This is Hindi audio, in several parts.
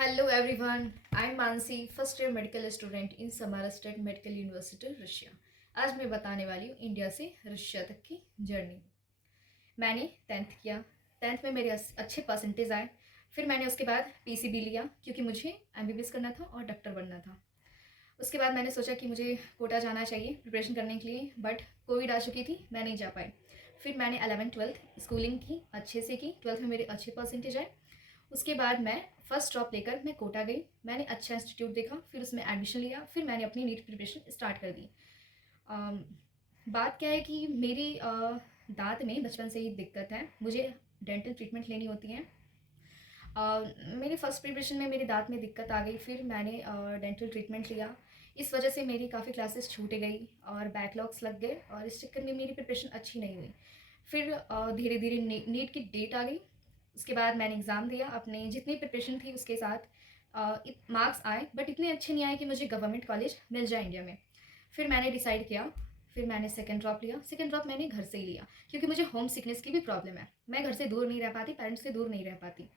Hello everyone, I'm Mansi first year medical student in Samara State Medical University Russia. आज मैं बताने वाली हूँ इंडिया से रशिया तक की जर्नी। मैंने टेंथ किया। टेंथ में मेरे अच्छे परसेंटेज आए। फिर मैंने उसके बाद पीसीबी लिया क्योंकि मुझे एमबीबीएस करना था और डॉक्टर बनना था। उसके बाद मैंने सोचा कि मुझे कोटा जाना चाहिए प्रिपरेशन करने के लिए, बट कोविड आ चुकी थी, मैं नहीं जा पाई। फिर मैंने 11th 12th स्कूलिंग की, अच्छे से की। 12th में मेरे अच्छे परसेंटेज आए। उसके बाद मैं फर्स्ट ड्रॉप लेकर मैं कोटा गई। मैंने अच्छा इंस्टीट्यूट देखा, फिर उसमें एडमिशन लिया, फिर मैंने अपनी नीट प्रिपरेशन स्टार्ट कर दी। अम, बात क्या है कि मेरी दांत में बचपन से ही दिक्कत है, मुझे डेंटल ट्रीटमेंट लेनी होती है। मेरी फर्स्ट प्रिपरेशन में मेरे दांत में दिक्कत आ गई, फिर मैंने डेंटल ट्रीटमेंट लिया। इस वजह से मेरी काफ़ी क्लासेस छूट गई और बैकलॉग्स लग गए और इस चक्कर में मेरी प्रिपरेशन अच्छी नहीं हुई। फिर धीरे धीरे नीट की डेट आ गई। उसके बाद मैंने एग्ज़ाम दिया, अपने जितनी प्रिपरेशन थी उसके साथ मार्क्स आए, बट इतने अच्छे नहीं आए कि मुझे गवर्नमेंट कॉलेज मिल जाए इंडिया में। फिर मैंने डिसाइड किया, फिर मैंने सेकेंड ड्रॉप लिया। सेकेंड ड्रॉप मैंने घर से ही लिया क्योंकि मुझे होम सिकनेस की भी प्रॉब्लम है। मैं घर से दूर नहीं रह पाती, पेरेंट्स से दूर नहीं रह पाती।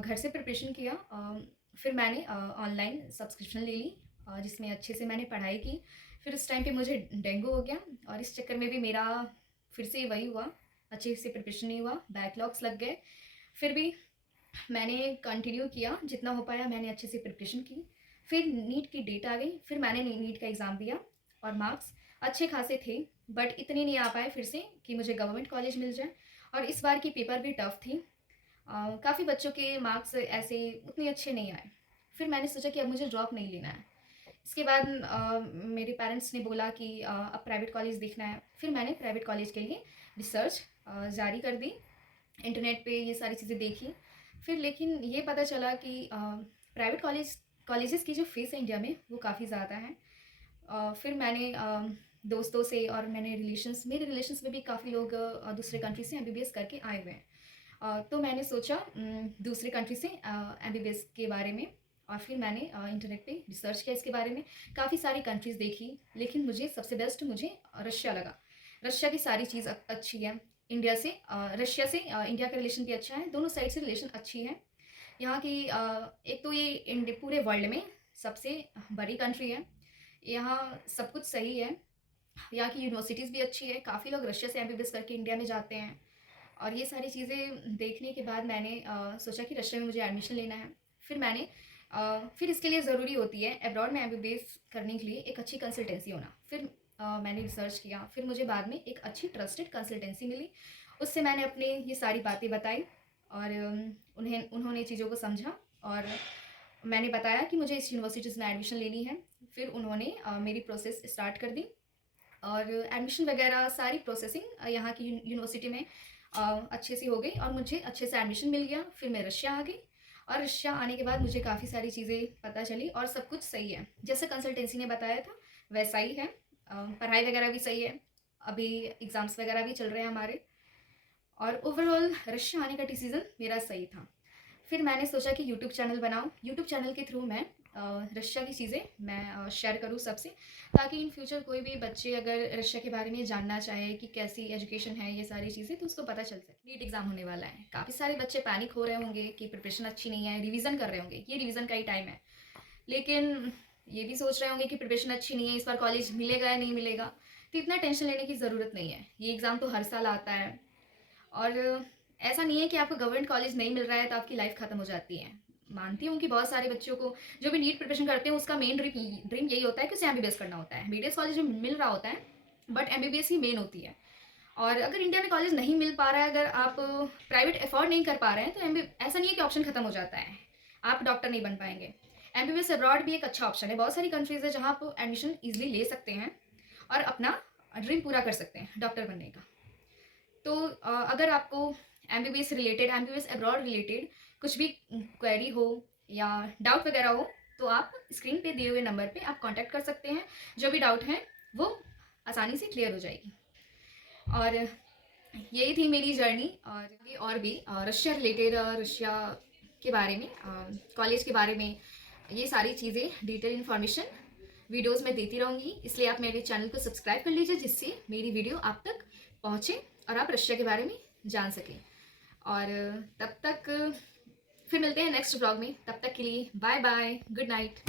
घर से प्रिपरेशन किया। फिर मैंने ऑनलाइन सब्सक्रिप्शन ले ली, जिसमें अच्छे से मैंने पढ़ाई की। फिर उस टाइम पे मुझे डेंगू हो गया और इस चक्कर में भी मेरा फिर से वही हुआ, अच्छे से प्रिपरेशन नहीं हुआ, बैकलॉग्स लग गए। फिर भी मैंने कंटिन्यू किया, जितना हो पाया मैंने अच्छे से प्रिपरेशन की। फिर नीट की डेट आ गई, फिर मैंने नीट का एग्ज़ाम दिया और मार्क्स अच्छे खासे थे, बट इतने नहीं आ पाए फिर से कि मुझे गवर्नमेंट कॉलेज मिल जाए। और इस बार की पेपर भी टफ थी। काफ़ी बच्चों के मार्क्स ऐसे उतने अच्छे नहीं आए। फिर मैंने सोचा कि अब मुझे ड्रॉप नहीं लेना है। इसके बाद मेरे पेरेंट्स ने बोला कि अब प्राइवेट कॉलेज देखना है। फिर मैंने प्राइवेट कॉलेज के लिए रिसर्च जारी कर दी, इंटरनेट पे ये सारी चीज़ें देखी। फिर लेकिन ये पता चला कि प्राइवेट कॉलेजेस की जो फ़ीस है इंडिया में वो काफ़ी ज़्यादा है। फिर मैंने दोस्तों से और मैंने मेरे रिलेशंस में भी काफ़ी लोग दूसरे कंट्री से एमबीबीएस करके आए हुए हैं। तो मैंने सोचा दूसरी कंट्री से एमबीबीएस के बारे में। और फिर मैंने इंटरनेट पे रिसर्च किया इसके बारे में, काफ़ी सारी कंट्रीज़ देखी, लेकिन मुझे सबसे बेस्ट मुझे रशिया लगा। रशिया की सारी चीज़ अच्छी है। रशिया से इंडिया का रिलेशन भी अच्छा है, दोनों साइड से रिलेशन अच्छी है। यहाँ की एक तो ये पूरे वर्ल्ड में सबसे बड़ी कंट्री है। यहाँ सब कुछ सही है। यहाँ की यूनिवर्सिटीज़ भी अच्छी है, काफ़ी लोग रशिया से एमबीबीएस करके इंडिया में जाते हैं। और ये सारी चीज़ें देखने के बाद मैंने सोचा कि रशिया में मुझे एडमिशन लेना है। फिर इसके लिए ज़रूरी होती है अब्रॉड में एमबीबीएस करने के लिए एक अच्छी कंसल्टेंसी होना। फिर मैंने रिसर्च किया, फिर मुझे बाद में एक अच्छी ट्रस्टेड कंसल्टेंसी मिली। उससे मैंने अपने ये सारी बातें बताई और उन्होंने चीज़ों को समझा और मैंने बताया कि मुझे इस यूनिवर्सिटीज़ में एडमिशन लेनी है। फिर उन्होंने मेरी प्रोसेस स्टार्ट कर दी और एडमिशन वगैरह सारी प्रोसेसिंग यहाँ की यूनिवर्सिटी में अच्छे से हो गई और मुझे अच्छे से एडमिशन मिल गया। फिर मैं रशिया आ गई और रशिया आने के बाद मुझे काफ़ी सारी चीज़ें पता चली और सब कुछ सही है, जैसे कंसल्टेंसी ने बताया था वैसा ही है। पढ़ाई वगैरह भी सही है, अभी एग्ज़ाम्स वगैरह भी चल रहे हैं हमारे। और ओवरऑल रशिया आने का डिसीज़न मेरा सही था। फिर मैंने सोचा कि यूट्यूब चैनल बनाऊँ, यूट्यूब चैनल के थ्रू मैं रशिया की चीज़ें मैं शेयर करूँ सबसे, ताकि इन फ्यूचर कोई भी बच्चे अगर रशिया के बारे में जानना चाहे कि कैसी एजुकेशन है, ये सारी चीज़ें, तो उसको पता चल सके। नीट एग्ज़ाम होने वाला है, काफ़ी सारे बच्चे पैनिक हो रहे होंगे कि प्रिपरेशन अच्छी नहीं है, रिवीजन कर रहे होंगे, ये रिवीजन का ही टाइम है। लेकिन ये भी सोच रहे होंगे कि प्रिपरेशन अच्छी नहीं है, इस बार कॉलेज मिलेगा या नहीं मिलेगा। तो इतना टेंशन लेने की ज़रूरत नहीं है, ये एग्ज़ाम तो हर साल आता है। और ऐसा नहीं है कि आपको गवर्नमेंट कॉलेज नहीं मिल रहा है तो आपकी लाइफ खत्म हो जाती है। मानती हूँ कि बहुत सारे बच्चों को जो भी नीट प्रिपरेशन करते हैं उसका मेन ड्रीम यही होता है कि उसे एमबीबीएस करना होता है। बीडीएस कॉलेज में मिल रहा होता है, बट एमबीबीएस ही मेन होती है। और अगर इंडिया में कॉलेज नहीं मिल पा रहा है, अगर आप प्राइवेट अफोर्ड नहीं कर पा रहे हैं, तो ऐसा नहीं है कि ऑप्शन खत्म हो जाता है, आप डॉक्टर नहीं बन पाएंगे। एमबीबीएस अब्रॉड भी एक अच्छा ऑप्शन है। बहुत सारी कंट्रीज है जहाँ आप एडमिशन ईजिली ले सकते हैं और अपना ड्रीम पूरा कर सकते हैं डॉक्टर बनने का। तो अगर आपको एमबीबीएस अब्रॉड रिलेटेड कुछ भी क्वेरी हो या डाउट वगैरह हो, तो आप स्क्रीन पे दिए हुए नंबर पे आप कांटेक्ट कर सकते हैं। जो भी डाउट है वो आसानी से क्लियर हो जाएगी। और यही थी मेरी जर्नी। और भी रशिया रिलेटेड, रशिया के बारे में, कॉलेज के बारे में, ये सारी चीज़ें डिटेल इन्फॉर्मेशन वीडियोस में देती रहूँगी। इसलिए आप मेरे चैनल को सब्सक्राइब कर लीजिए, जिससे मेरी वीडियो आप तक पहुँचे और आप रशिया के बारे में जान सकें। और तब तक फिर मिलते हैं नेक्स्ट ब्लॉग में, तब तक के लिए बाय बाय, गुड नाइट।